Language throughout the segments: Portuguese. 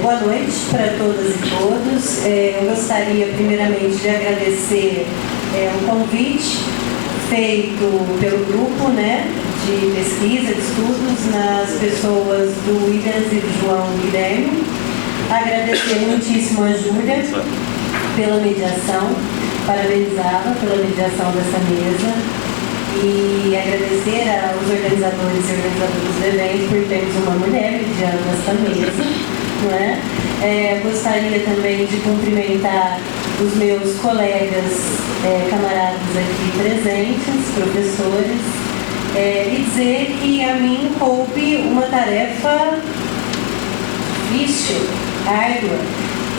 Boa noite para todas e todos. Eu gostaria primeiramente de agradecer um convite feito pelo grupo, de pesquisa, de estudos nas pessoas do Williams e do João Guilherme. Agradecer muitíssimo a Júlia pela mediação, parabenizá-la pela mediação dessa mesa e agradecer aos organizadores e organizadoras do evento por termos uma mulher mediando essa mesa. Gostaria também de cumprimentar os meus colegas, camaradas aqui presentes, professores, e dizer que a mim coube uma tarefa difícil, árdua,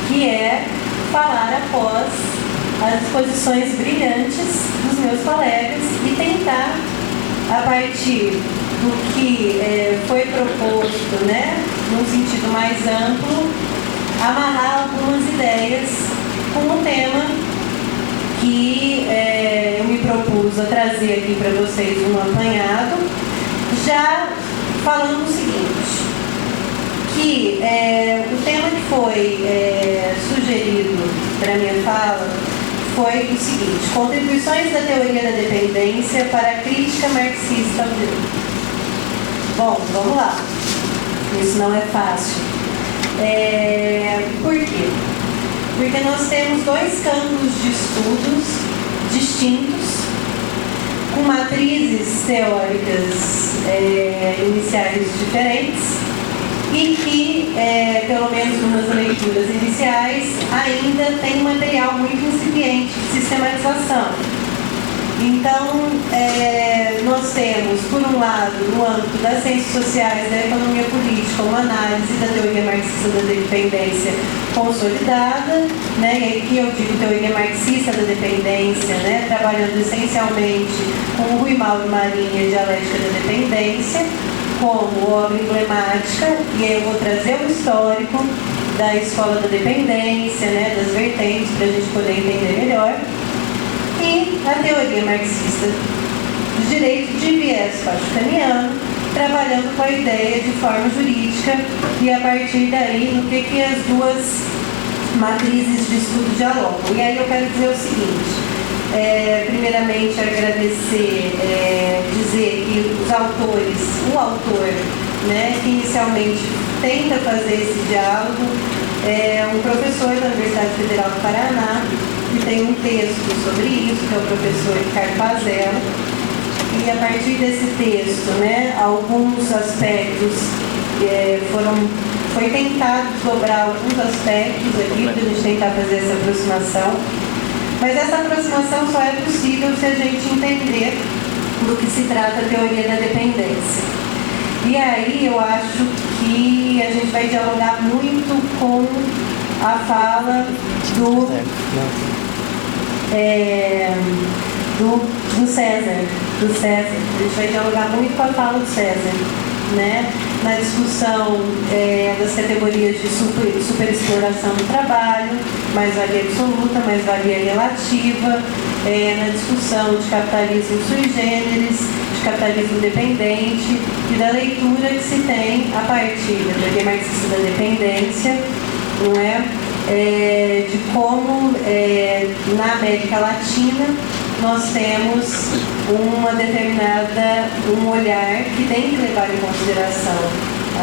que é falar após as exposições brilhantes dos meus colegas e tentar, a partir do que foi proposto, num sentido mais amplo, amarrar algumas ideias com o tema que eu me propus a trazer aqui para vocês um apanhado, já falando o seguinte, que o tema que foi sugerido para a minha fala foi o seguinte: contribuições da teoria da dependência para a crítica marxista ao direito. Bom, vamos lá. Isso não é fácil. Por quê? Porque nós temos dois campos de estudos distintos, com matrizes teóricas iniciais diferentes e que, pelo menos nas leituras iniciais, ainda tem material muito incipiente de sistematização. Então, nós temos, por um lado, no âmbito das ciências sociais, da economia política, uma análise da teoria marxista da dependência consolidada, e aqui eu digo teoria marxista da dependência, trabalhando essencialmente com o Rui Mauro Marinho e a dialética da dependência, como obra emblemática, e aí eu vou trazer o histórico da escola da dependência, das vertentes, para a gente poder entender melhor. E a teoria marxista do direito de viés pachutaniano, trabalhando com a ideia de forma jurídica e a partir daí no que as duas matrizes de estudo dialogam. E aí eu quero dizer o seguinte, primeiramente agradecer, dizer que os autores, o autor, que inicialmente tenta fazer esse diálogo, é um professor da Universidade Federal do Paraná, que tem um texto sobre isso, que é o professor Ricardo Pazello. E a partir desse texto, alguns aspectos foi tentado desdobrar alguns aspectos aqui para a gente tentar fazer essa aproximação. Mas essa aproximação só é possível se a gente entender do que se trata a teoria da dependência. E aí eu acho que a gente vai dialogar muito com a fala do César. A gente vai dialogar muito com a fala do César, na discussão das categorias de superexploração do trabalho, mais-valia absoluta, mais-valia relativa, na discussão de capitalismo sui generis, de capitalismo dependente e da leitura que se tem a partir da teoria marxista da dependência, de como na América Latina nós temos um olhar que tem que levar em consideração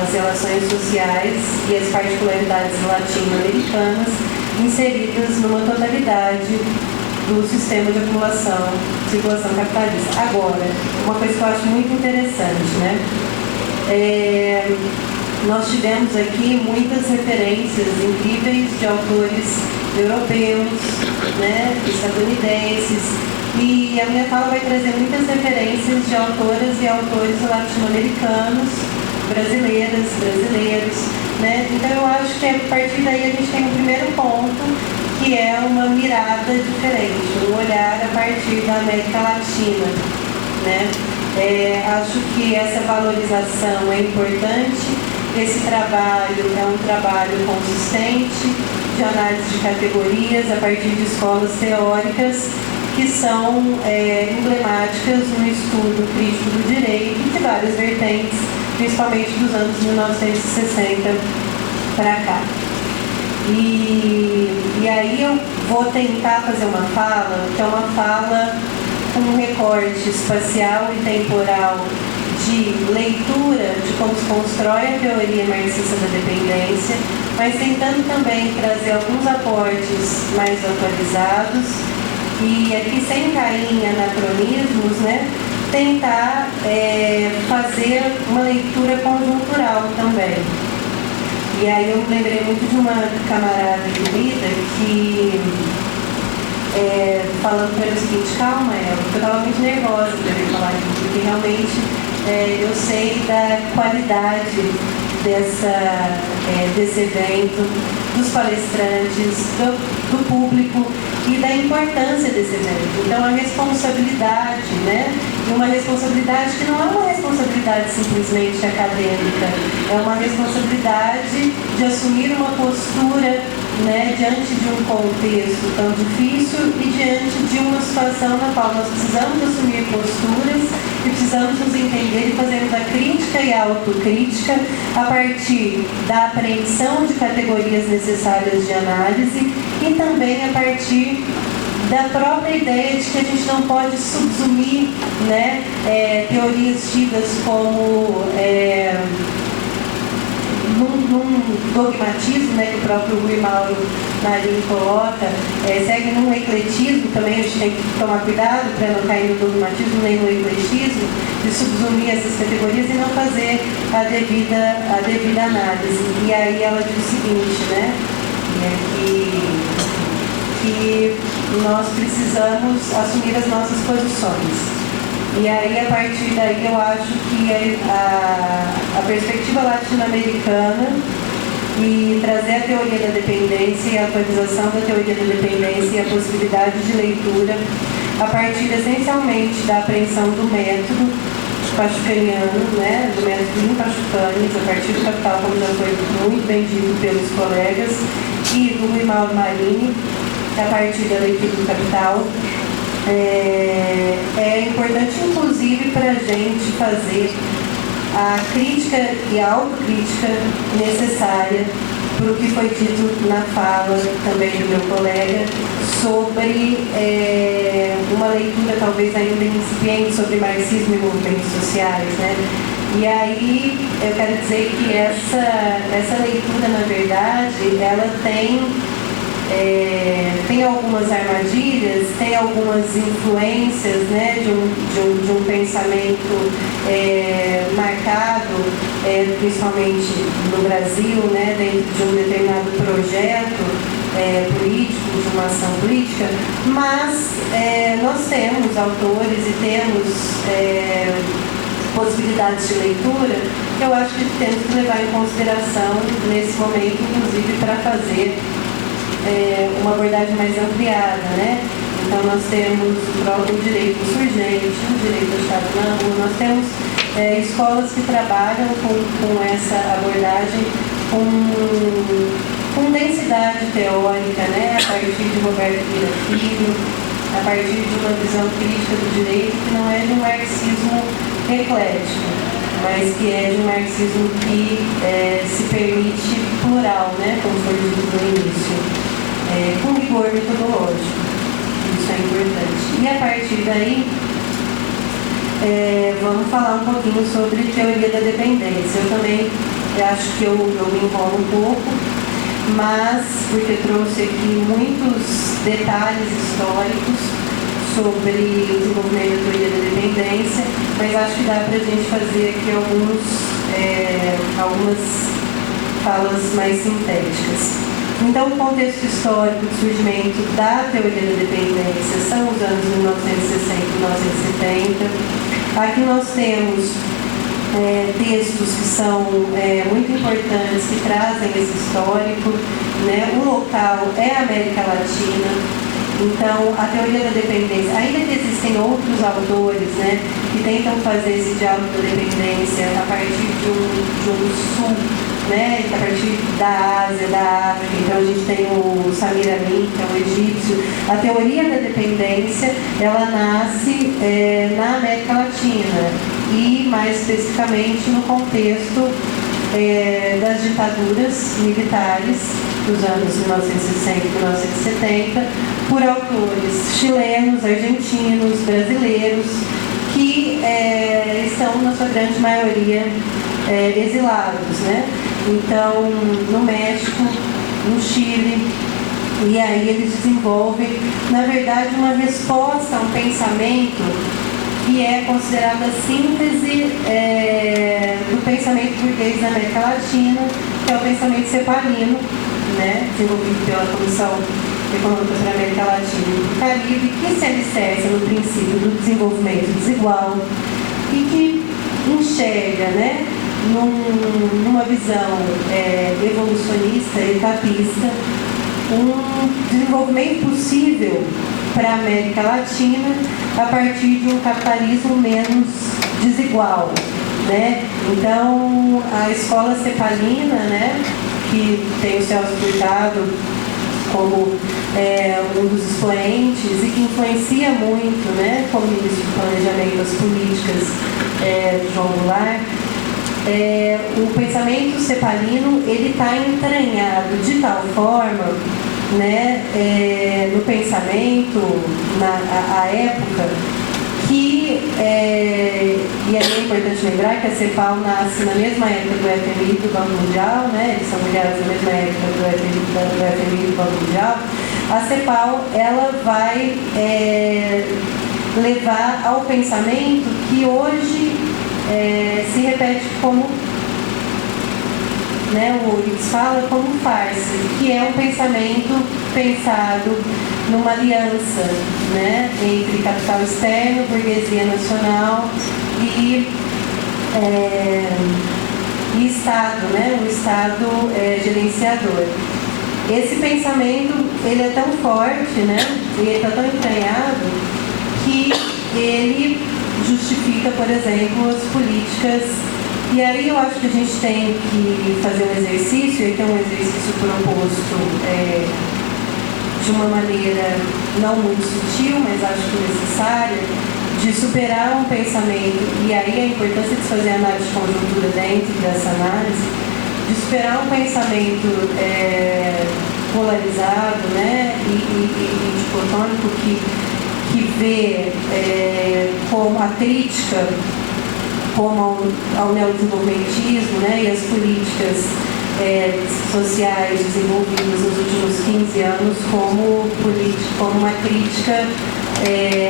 as relações sociais e as particularidades latino-americanas inseridas numa totalidade do sistema de acumulação, circulação capitalista. Agora, uma coisa que eu acho muito interessante, nós tivemos aqui muitas referências incríveis de autores europeus, estadunidenses, e a minha fala vai trazer muitas referências de autoras e autores latino-americanos, brasileiros, né? Então eu acho que a partir daí a gente tem um primeiro ponto, que é uma mirada diferente, um olhar a partir da América Latina, né? Acho que essa valorização é importante. Esse trabalho é um trabalho consistente de análise de categorias a partir de escolas teóricas que são emblemáticas no estudo crítico do direito de várias vertentes, principalmente dos anos 1960 para cá. E aí eu vou tentar fazer uma fala, que é uma fala com um recorte espacial e temporal de leitura de como se constrói a teoria marxista da dependência, mas tentando também trazer alguns aportes mais atualizados e aqui sem cair em anacronismos, né, tentar fazer uma leitura conjuntural também. E aí eu me lembrei muito de uma camarada querida que, falando para o seguinte, calma, porque eu estava muito nervosa para vir falar aqui, porque realmente eu sei da qualidade desse evento, dos palestrantes, do público e da importância desse evento. Então, a responsabilidade, né? E uma responsabilidade que não é uma responsabilidade simplesmente acadêmica, é uma responsabilidade de assumir uma postura, né, diante de um contexto tão difícil e diante de uma situação na qual nós precisamos assumir posturas e precisamos nos entender e fazermos a crítica e a autocrítica a partir da apreensão de categorias necessárias de análise e também a partir da própria ideia de que a gente não pode subsumir, né, teorias tidas como num dogmatismo, né, que o próprio Rui Mauro Marinho coloca, segue num ecletismo, também a gente tem que tomar cuidado para não cair no dogmatismo nem no ecletismo, de subsumir essas categorias e não fazer a devida análise. E aí ela diz o seguinte, né, que nós precisamos assumir as nossas posições. E aí, a partir daí, eu acho que a perspectiva latino-americana e trazer a teoria da dependência e a atualização da teoria da dependência e a possibilidade de leitura a partir, essencialmente, da apreensão do método pachucaniano, né, do método Pachucanes, a partir do Capital, como já foi muito bem dito pelos colegas, e do Rui Mauro Marini, a partir da leitura do Capital. É importante, inclusive, para a gente fazer a crítica e a autocrítica necessária para o que foi dito na fala também do meu colega sobre uma leitura talvez ainda incipiente sobre marxismo e movimentos sociais, né? E aí eu quero dizer que essa leitura, na verdade, ela tem algumas armadilhas, tem algumas influências, né, de um pensamento marcado, principalmente no Brasil, né, dentro de um determinado projeto político, de uma ação política, mas nós temos autores e temos possibilidades de leitura que eu acho que temos que levar em consideração nesse momento, inclusive para fazer uma abordagem mais ampliada, né? Então nós temos o direito surgente, o direito do Estado na rua, nós temos escolas que trabalham com essa abordagem com densidade teórica, né? A partir de Roberto Lira Filho, a partir de uma visão crítica do direito que não é de um marxismo eclético, mas que é de um marxismo que se permite plural, né? Como foi dito no início. Com rigor metodológico. Isso é importante. E a partir daí, vamos falar um pouquinho sobre teoria da dependência. Eu também acho que eu me enrolo um pouco, mas porque trouxe aqui muitos detalhes históricos sobre o desenvolvimento da teoria da dependência, mas acho que dá para a gente fazer aqui algumas falas mais sintéticas. Então, o contexto histórico de surgimento da teoria da dependência são os anos 1960 e 1970. Aqui nós temos textos que são muito importantes, que trazem esse histórico, né? O local é a América Latina. Então, a teoria da dependência, ainda que existem outros autores, né, que tentam fazer esse diálogo da dependência a partir de um sul, né, a partir da Ásia, da África. Então, a gente tem o Samir Amin, que é um egípcio. A teoria da dependência, ela nasce na América Latina e, mais especificamente, no contexto das ditaduras militares dos anos 1960 e 1970, por autores chilenos, argentinos, brasileiros, que estão, na sua grande maioria, exilados, né? Então, no México, no Chile, e aí eles desenvolvem, na verdade, uma resposta a um pensamento que é considerada a síntese do pensamento burguês da América Latina, que é o pensamento cepalino, né, desenvolvido pela Comissão Econômica para a América Latina e do Caribe, que se alicerça no princípio do desenvolvimento desigual e que enxerga, né, numa visão evolucionista, etapista, um desenvolvimento possível para a América Latina a partir de um capitalismo menos desigual, né? Então, a escola cepalina, né, que tem o Celso Furtado como um dos expoentes e que influencia muito, né, como ministro do Planejamento das políticas de João Goulart, o pensamento cepalino ele está entranhado de tal forma, né, no pensamento, à época, que, e aí é importante lembrar que a CEPAL nasce na mesma época do FMI e do Banco Mundial, né, eles são criados na mesma época do FMI e do Banco Mundial. A CEPAL, ela vai levar ao pensamento que hoje se repete como, né, o Ulrich fala como farsa, que é um pensamento pensado numa aliança, né, entre capital externo, burguesia nacional e Estado, né, o Estado gerenciador. Esse pensamento ele é tão forte, né, e ele está tão entranhado que ele justifica, por exemplo, as políticas. E aí eu acho que a gente tem que fazer um exercício, e que é um exercício proposto de uma maneira não muito sutil, mas acho que necessária, de superar um pensamento, e aí a importância de fazer análise de conjuntura dentro dessa análise, de superar um pensamento polarizado, né, e dicotômico que vê como a crítica como ao neodesenvolvimentismo, né, e as políticas sociais desenvolvidas nos últimos 15 anos como uma crítica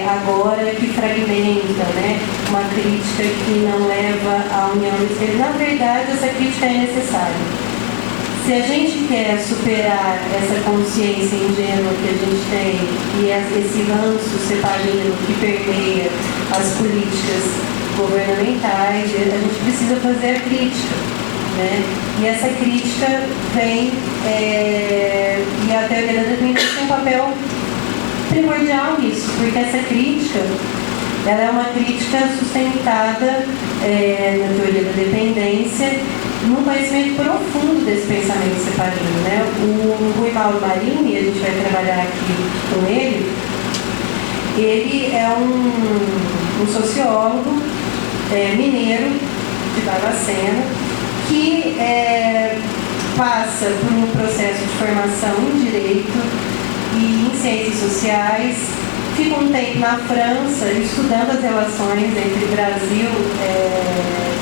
agora que fragmenta, né, uma crítica que não leva à união dos. Na verdade, essa crítica é necessária. Se a gente quer superar essa consciência ingênua que a gente tem e esse ranço cepalino que permeia as políticas governamentais, a gente precisa fazer a crítica, né? E essa crítica vem, e a teoria da dependência tem um papel primordial nisso, porque essa crítica, ela é uma crítica sustentada na teoria da dependência, num conhecimento profundo desse pensamento cepalino, né? O Rui Mauro Marini, a gente vai trabalhar aqui com ele é um sociólogo mineiro de Barbacena, que passa por um processo de formação em Direito e em Ciências Sociais, fica um tempo na França estudando as relações entre Brasil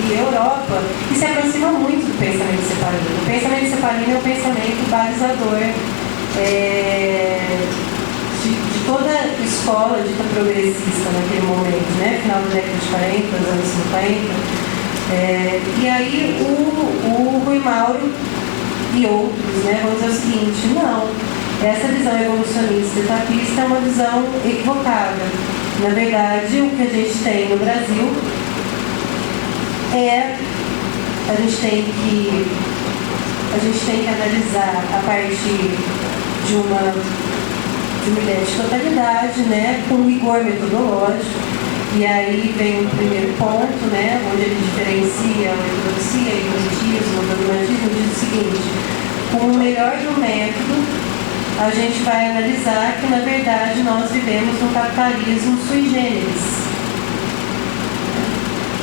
e Europa e se aproxima muito do pensamento cepalino. O pensamento cepalino é um pensamento balizador de toda a escola dita progressista naquele momento, né? Final da década de 40, dos anos 50. E aí o Rui Mauro e outros, né, vão dizer o seguinte: não, essa visão evolucionista e etapista é uma visão equivocada. Na verdade, o que a gente tem no Brasil a gente tem que analisar a partir de uma ideia de totalidade, né, com rigor metodológico. E aí vem o primeiro ponto, né, onde ele diferencia a ortodoxia, a eruditismo, o dogmatismo, diz o seguinte: com o melhor do método, a gente vai analisar que, na verdade, nós vivemos um capitalismo sui generis.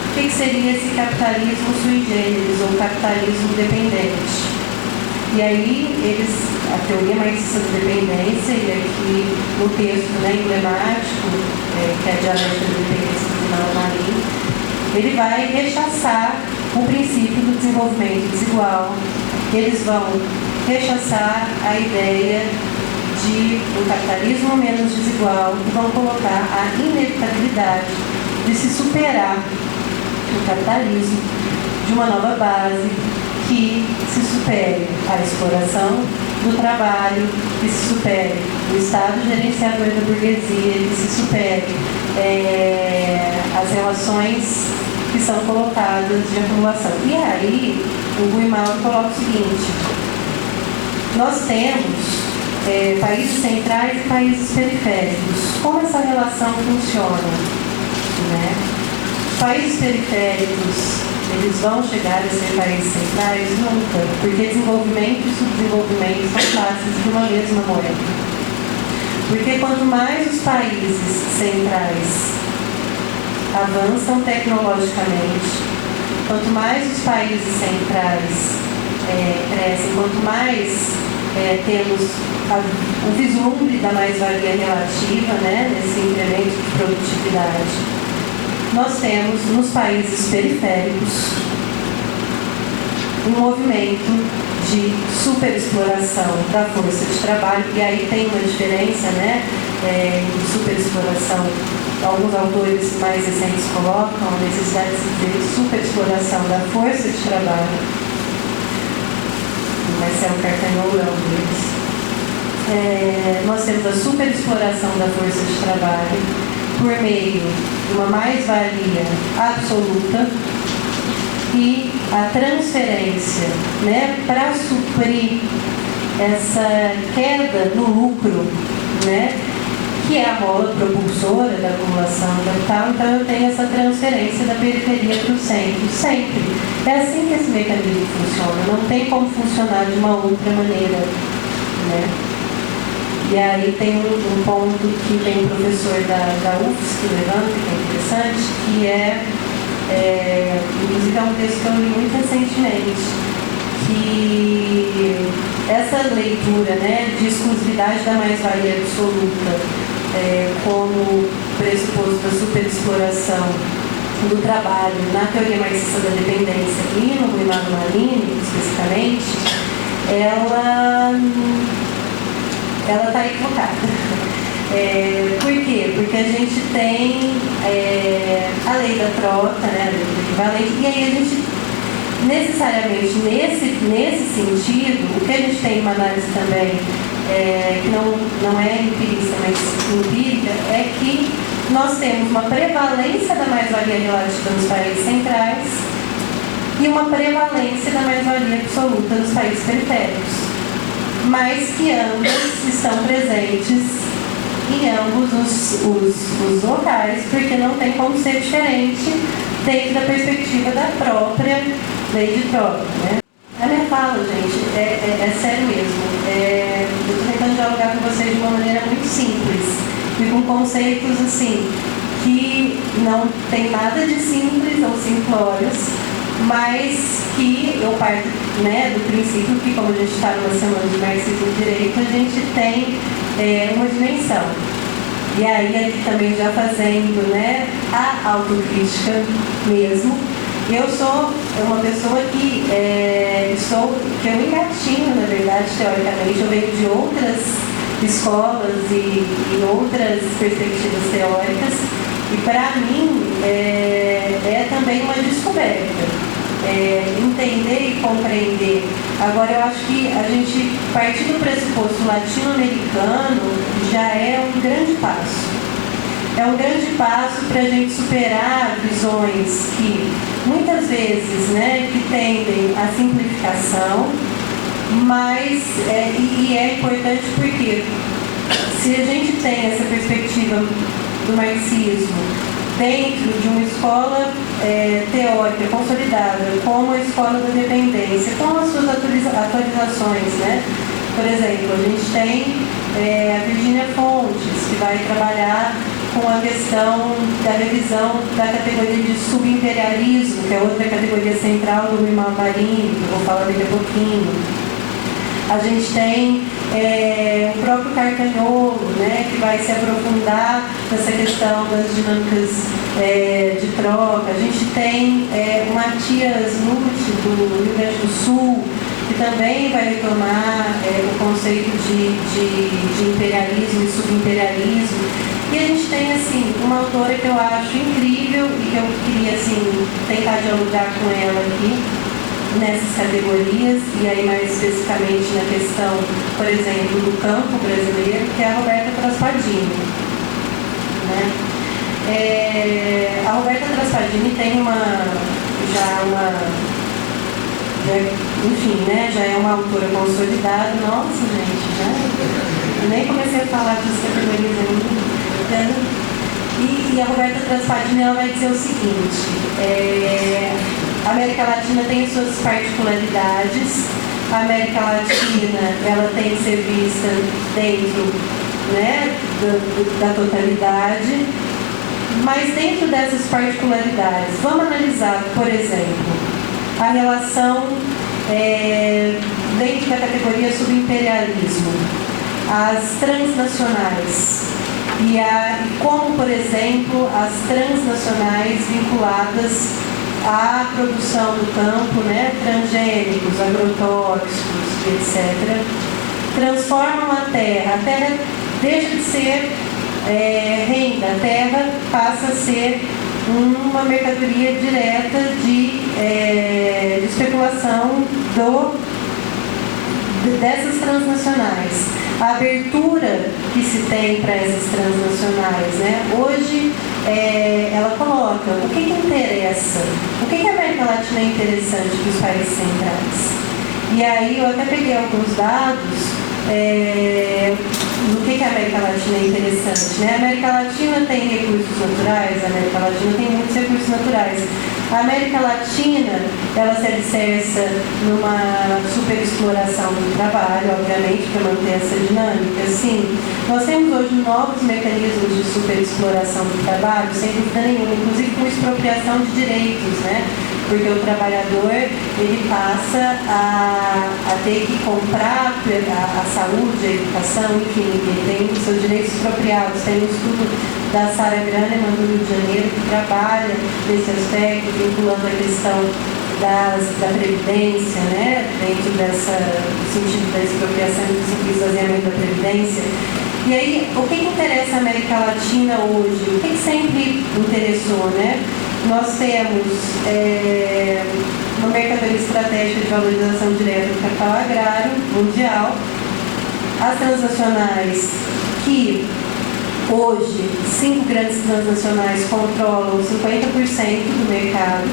O que seria esse capitalismo sui generis, ou capitalismo dependente? E aí, a teoria marxista da dependência, e aqui no texto, né, emblemático, que é a dialética da dependência do Guimarães Marinho, ele vai rechaçar o princípio do desenvolvimento desigual. Eles vão rechaçar a ideia de um capitalismo menos desigual e vão colocar a inevitabilidade de se superar o capitalismo de uma nova base que se supere a exploração do trabalho, que se supere o Estado gerenciador da burguesia, que se supere as relações que são colocadas de acumulação. E aí, o Guimarães coloca o seguinte: nós temos países centrais e países periféricos. Como essa relação funciona? Né? Países periféricos, eles vão chegar a ser países centrais? Nunca, porque desenvolvimento e subdesenvolvimento são faces de uma mesma moeda. Porque quanto mais os países centrais avançam tecnologicamente, quanto mais os países centrais crescem, quanto mais temos o vislumbre da mais-valia relativa, né, nesse incremento de produtividade, nós temos nos países periféricos um movimento de superexploração da força de trabalho, e aí tem uma diferença, né, de superexploração. Alguns autores mais recentes colocam a necessidade de superexploração da força de trabalho. O Marcelo Cartanhol é um deles. Nós temos a superexploração da força de trabalho por meio de uma mais-valia absoluta e a transferência, né, para suprir essa queda no lucro, né, que é a mola propulsora da acumulação do capital. Então eu tenho essa transferência da periferia para o centro, sempre. É assim que esse mecanismo funciona, não tem como funcionar de uma outra maneira, né? E aí tem um ponto que tem um professor da UFSC que levanta, que é interessante, que inclusive é um texto que eu li muito recentemente, que essa leitura, né, de exclusividade da mais-valia absoluta como pressuposto da superexploração do trabalho na teoria marxista da dependência e no Guimarães Marinho, especificamente, ela está equivocada. Por quê? Porque a gente tem a lei da troca, né, a lei do equivalente, e aí a gente, necessariamente, nesse sentido, o que a gente tem em uma análise também, que não é empirista, mas empírica, é que nós temos uma prevalência da mais-valia relativa nos países centrais e uma prevalência da mais-valia absoluta nos países periféricos, mas que ambas estão presentes em ambos os locais, porque não tem como ser diferente dentro da perspectiva da própria lei de troca, né? A minha fala, gente, é sério mesmo. Eu estou tentando dialogar com vocês de uma maneira muito simples e com conceitos assim que não tem nada de simples ou simplórios, mas que eu parto, né, do princípio que, como a gente está numa semana de marxismo e direito, a gente tem uma dimensão. E aí, aqui também já fazendo, né, a autocrítica mesmo, eu sou uma pessoa que eu me engatinho, na verdade, teoricamente. Eu venho de outras escolas e outras perspectivas teóricas, e para mim é também uma descoberta. Entender e compreender. Agora, eu acho que a gente, partir do pressuposto latino-americano, já é um grande passo. É um grande passo para a gente superar visões que muitas vezes, né, que tendem à simplificação, mas e é importante porque se a gente tem essa perspectiva do marxismo dentro de uma escola teórica consolidada, como a escola da dependência, com as suas atualizações, né? Por exemplo, a gente tem a Virginia Fontes, que vai trabalhar com a questão da revisão da categoria de subimperialismo, que é outra categoria central do Guimarães Marini, que eu vou falar daqui a pouquinho. A gente tem o próprio Carcagnolo, né, que vai se aprofundar nessa questão das dinâmicas de troca. A gente tem o Matias Nutti, do Rio Grande do Sul, que também vai retomar o conceito de imperialismo e subimperialismo. E a gente tem, assim, uma autora que eu acho incrível e que eu queria, assim, tentar dialogar com ela aqui, nessas categorias, e aí mais especificamente na questão, por exemplo, do campo brasileiro, que é a Roberta Traspadini. Né? A Roberta Traspadini tem enfim, né, já é uma autora consolidada. Nossa, gente, eu nem comecei a falar dessas categorias ainda. E a Roberta Traspadini, ela vai dizer o seguinte: a América Latina tem suas particularidades. A América Latina, ela tem que ser vista dentro, né, da totalidade, mas dentro dessas particularidades, vamos analisar, por exemplo, a relação dentro da categoria subimperialismo, as transnacionais, e como, por exemplo, as transnacionais vinculadas à produção do campo, né, transgênicos, agrotóxicos, etc., transformam a terra deixa de ser renda, a terra passa a ser uma mercadoria direta de especulação dessas transnacionais. A abertura que se tem para essas transnacionais, né? Hoje ela coloca o que interessa, o que a América Latina é interessante para os países centrais. E aí eu até peguei alguns dados do que a América Latina é interessante. Né? A América Latina tem recursos naturais, a América Latina tem muitos recursos naturais. A América Latina, ela se alicerça numa superexploração do trabalho, obviamente, para manter essa dinâmica. Sim, nós temos hoje novos mecanismos de superexploração do trabalho, sem dúvida nenhuma, inclusive com expropriação de direitos, né? Porque o trabalhador, ele passa a ter que comprar a saúde, a educação, enfim, ele tem os seus direitos expropriados. Tem um estudo da Sara Graneman, do Rio de Janeiro, que trabalha nesse aspecto, vinculando a questão da Previdência, né, dentro do sentido da expropriação e do esvaziamento da Previdência. E aí, o que interessa a América Latina hoje? O que sempre interessou, né? Nós temos uma mercadoria estratégica de valorização direta do capital agrário mundial, as transnacionais, que hoje 5 grandes transnacionais controlam 50% do mercado,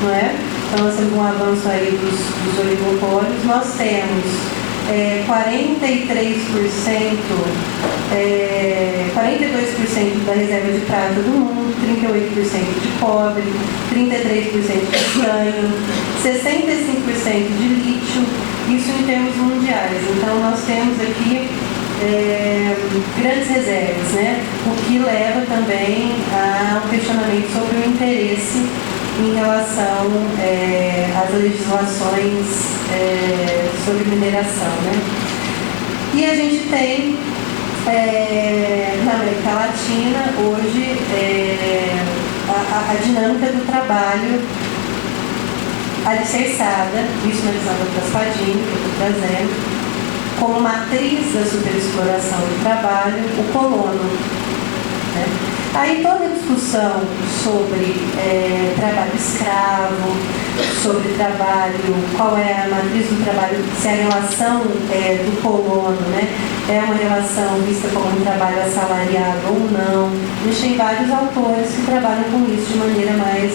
não é? Então nós temos um avanço aí dos oligopólios. Nós temos 42% da reserva de prata do mundo, 38% de cobre, 33% de estanho, 65% de lítio, isso em termos mundiais. Então nós temos aqui grandes reservas, né? O que leva também a um questionamento sobre o interesse em relação às legislações sobre mineração, né? E a gente tem na América Latina hoje a dinâmica do trabalho alicerçada, isso na visão da Traspadini, que eu estou trazendo, como matriz da superexploração do trabalho, o colono. Né? Aí toda a discussão sobre trabalho escravo, sobre trabalho, qual é a matriz do trabalho, se a relação do colono, né, é uma relação vista como um trabalho assalariado ou não. A gente tem vários autores que trabalham com isso de maneira mais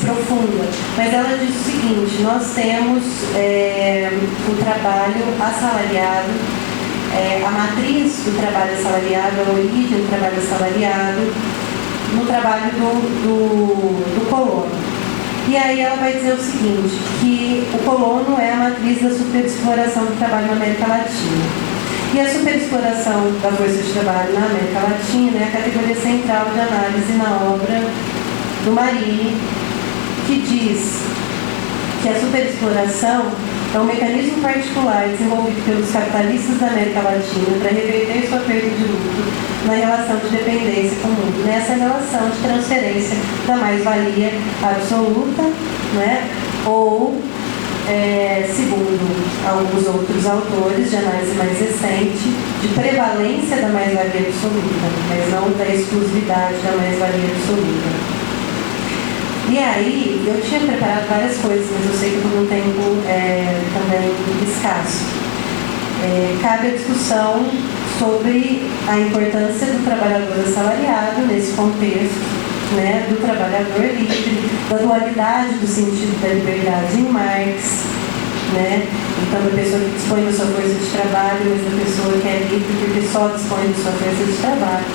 profunda. Mas ela diz o seguinte: nós temos o trabalho assalariado, a matriz do trabalho assalariado, a origem do trabalho assalariado, no trabalho do colono. E aí ela vai dizer o seguinte, que o colono é a matriz da superexploração do trabalho na América Latina. E a superexploração da força de trabalho na América Latina é a categoria central de análise na obra do Marini, que diz que a superexploração é um mecanismo particular desenvolvido pelos capitalistas da América Latina para reverter sua perda de lucro na relação de dependência com o mundo, nessa relação de transferência da mais-valia absoluta, né? Ou, segundo alguns outros autores de análise mais recente, de prevalência da mais-valia absoluta, mas não da exclusividade da mais-valia absoluta. E aí, eu tinha preparado várias coisas, mas eu sei que eu estou num tempo também escasso. Cabe a discussão sobre a importância do trabalhador assalariado nesse contexto, né, do trabalhador livre, da dualidade do sentido da liberdade em Marx, né? Então, da pessoa que dispõe da sua força de trabalho, mas da pessoa que é livre porque só dispõe da sua força de trabalho.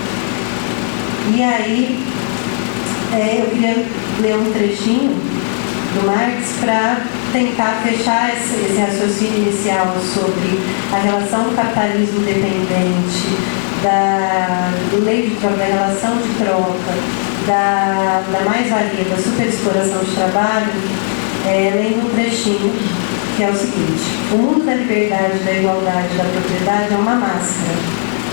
E aí, eu queria ler um trechinho do Marx para tentar fechar esse raciocínio inicial sobre a relação do capitalismo dependente, do meio de troca, da relação de troca, da mais-valia, da superexploração de trabalho, lendo um trechinho que é o seguinte: o mundo da liberdade, da igualdade, da propriedade é uma máscara,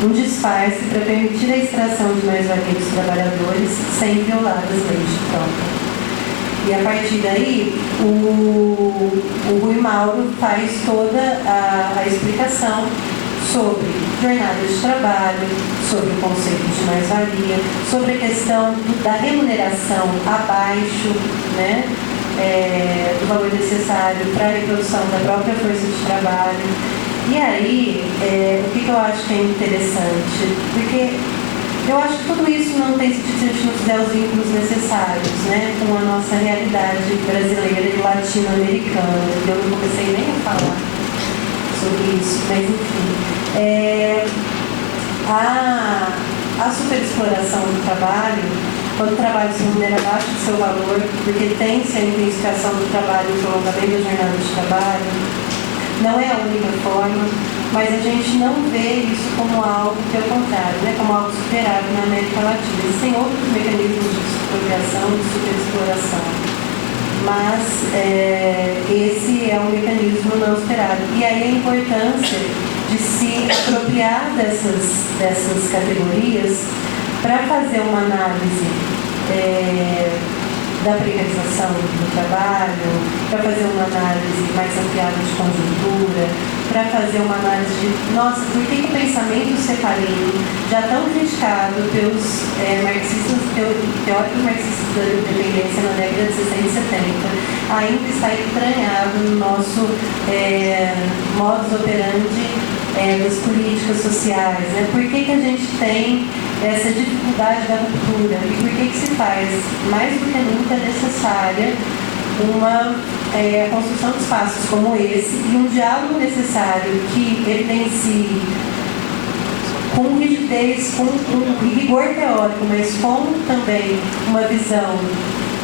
um disfarce para permitir a extração de mais-valia dos trabalhadores sem violar as leis de troca. E a partir daí, o Rui Mauro faz toda a explicação sobre jornada de trabalho, sobre o conceito de mais-valia, sobre a questão da remuneração abaixo, né, do valor necessário para a reprodução da própria força de trabalho. E aí, o que eu acho que é interessante? Porque eu acho que tudo isso não tem sentido se a gente não fizer os vínculos necessários, né, com a nossa realidade brasileira e latino-americana. Eu não comecei nem a falar sobre isso, mas enfim. A superexploração do trabalho, quando o trabalho se remunera abaixo do seu valor, porque tem-se a intensificação do trabalho e o prolongamento da jornada de trabalho, não é a única forma, mas a gente não vê isso como algo, pelo contrário, né, como algo superado na América Latina. Existem outros mecanismos de expropriação, de superexploração, mas esse é um mecanismo não superado. E aí a importância de se apropriar dessas categorias para fazer uma análise da precarização do trabalho, para fazer uma análise mais ampliada de conjuntura, para fazer uma análise de, nossa, por que o pensamento cefarino, já tão criticado pelos teóricos marxistas da independência na década de 60 e 70, ainda está entranhado no nosso modus operandi das políticas sociais, né? Por que a gente tem essa dificuldade da ruptura e por que se faz mais do que nunca necessária a construção de espaços como esse e um diálogo necessário que evidencie com rigidez, com rigor teórico, mas com também uma visão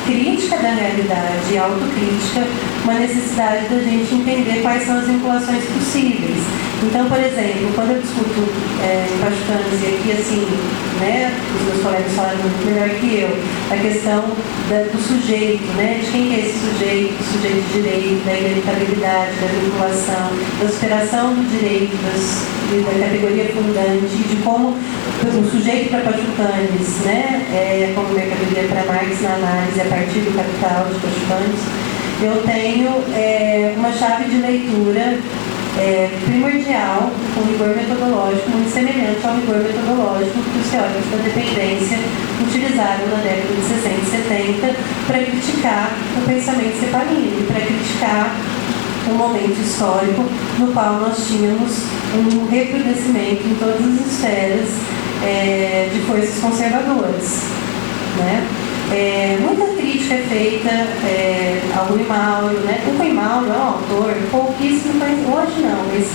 crítica da realidade e autocrítica, uma necessidade da gente entender quais são as vinculações possíveis. Então, por exemplo, quando eu discuto em Pachucanes, e aqui, assim, né, os meus colegas falaram muito melhor que eu, a questão do sujeito, né, de quem é esse sujeito, sujeito de direito, da inevitabilidade, da vinculação, da superação do direito, da categoria fundante, de como o sujeito para Pachucanes, né, como mercadoria para Marx na análise a partir do Capital de Pachucanes, eu tenho uma chave de leitura primordial, com rigor metodológico muito semelhante ao rigor metodológico que os teóricos da dependência utilizaram na década de 60 e 70 para criticar o pensamento cepalino, para criticar um momento histórico no qual nós tínhamos um recrudescimento em todas as esferas de forças conservadoras, né? Muita crítica é feita ao Rui Mauro, né? O Rui Mauro é um autor pouquíssimo conhecido, hoje não, mas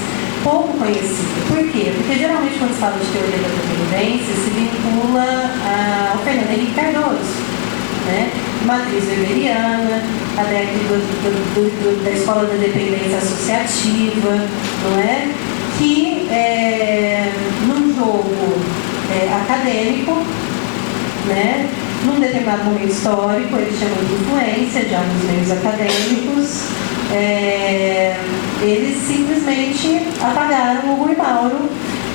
pouco conhecido. Por quê? Porque geralmente quando se fala de teoria da dependência se vincula ao Fernando Henrique Cardoso, né? Matriz weberiana, da escola da dependência associativa, não é? Que num jogo acadêmico, né? Num determinado momento histórico, ele chama de influência de alguns meios acadêmicos, eles simplesmente apagaram o Rui Mauro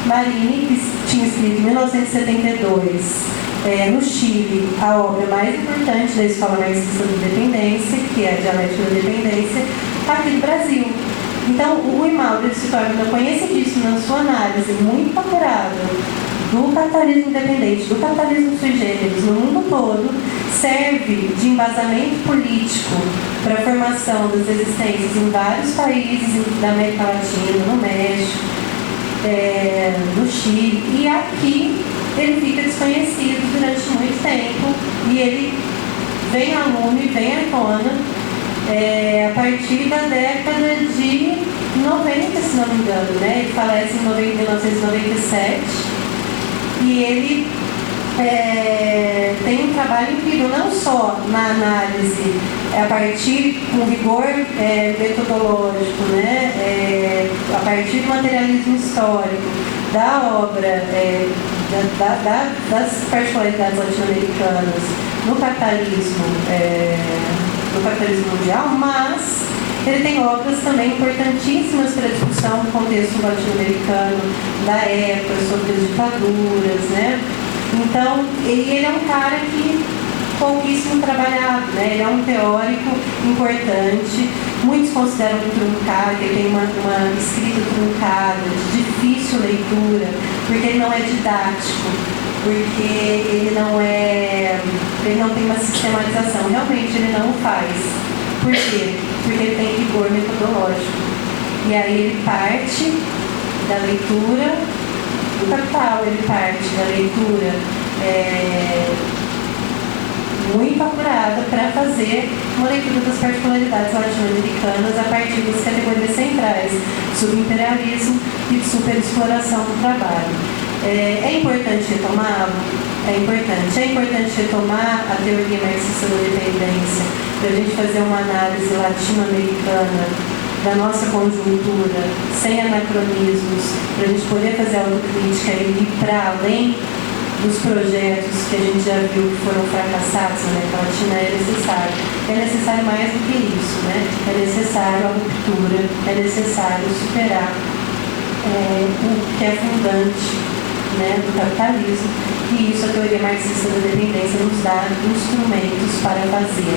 Marini, que tinha escrito em 1972, no Chile, a obra mais importante da Escola Marxista da Dependência, que é a Dialética da Dependência, aqui no Brasil. Então, o Rui Mauro se torna conhecidíssimo na sua análise, muito apurada, do capitalismo independente, do capitalismo sui generis no mundo todo, serve de embasamento político para a formação das existências em vários países da América Latina, no México, no Chile, e aqui ele fica desconhecido durante muito tempo e ele vem à lume, vem à tona a partir da década de 90, se não me engano, né? Ele falece em 1997 e ele tem um trabalho incrível, não só na análise a partir com rigor metodológico, né? A partir do materialismo histórico, da obra, das particularidades latino-americanas no capitalismo mundial, mas ele tem obras também importantíssimas para a discussão do contexto latino-americano da época, sobre as ditaduras, né? Então, ele é um cara que pouquíssimo trabalhado, né? Ele é um teórico importante, muitos consideram truncado, ele tem uma escrita truncada, de difícil leitura, porque ele não é didático, porque ele não tem uma sistematização, realmente ele não o faz. Por quê? Porque ele tem rigor metodológico. E aí ele parte da leitura do Capital, ele parte da leitura muito apurada para fazer uma leitura das particularidades latino-americanas a partir das categorias centrais, subimperialismo e de superexploração do trabalho. É importante retomá-lo? É importante retomar a teoria marxista da dependência para a gente fazer uma análise latino-americana da nossa conjuntura, sem anacronismos, para a gente poder fazer autocrítica e ir para além dos projetos que a gente já viu que foram fracassados na América Latina. É necessário mais do que isso, né? É necessário a ruptura, é necessário superar o que é fundante, né, do capitalismo, e isso a teoria marxista da dependência nos dá instrumentos para fazer,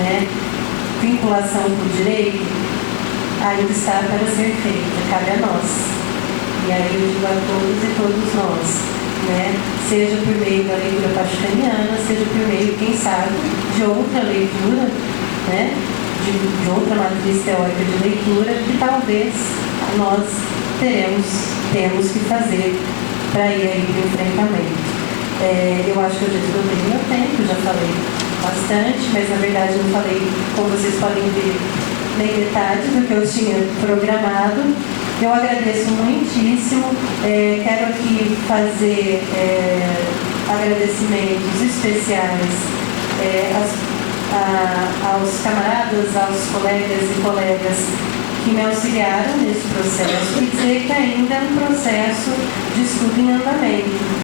né? Vinculação com o direito ainda está para ser feita, cabe a nós. E aí eu digo a todos e todos nós, né? Seja por meio da leitura pachacaniana, seja por meio, quem sabe, de outra leitura, né? de outra matriz teórica de leitura, que talvez nós temos que fazer para ir aí para o enfrentamento. Eu acho que eu já esgotei meu tempo, já falei bastante, mas na verdade não falei, como vocês podem ver, nem metade do que eu tinha programado. Eu agradeço muitíssimo, quero aqui fazer agradecimentos especiais aos camaradas, aos colegas e colegas que me auxiliaram nesse processo e dizer que ainda é um processo de estudo em andamento.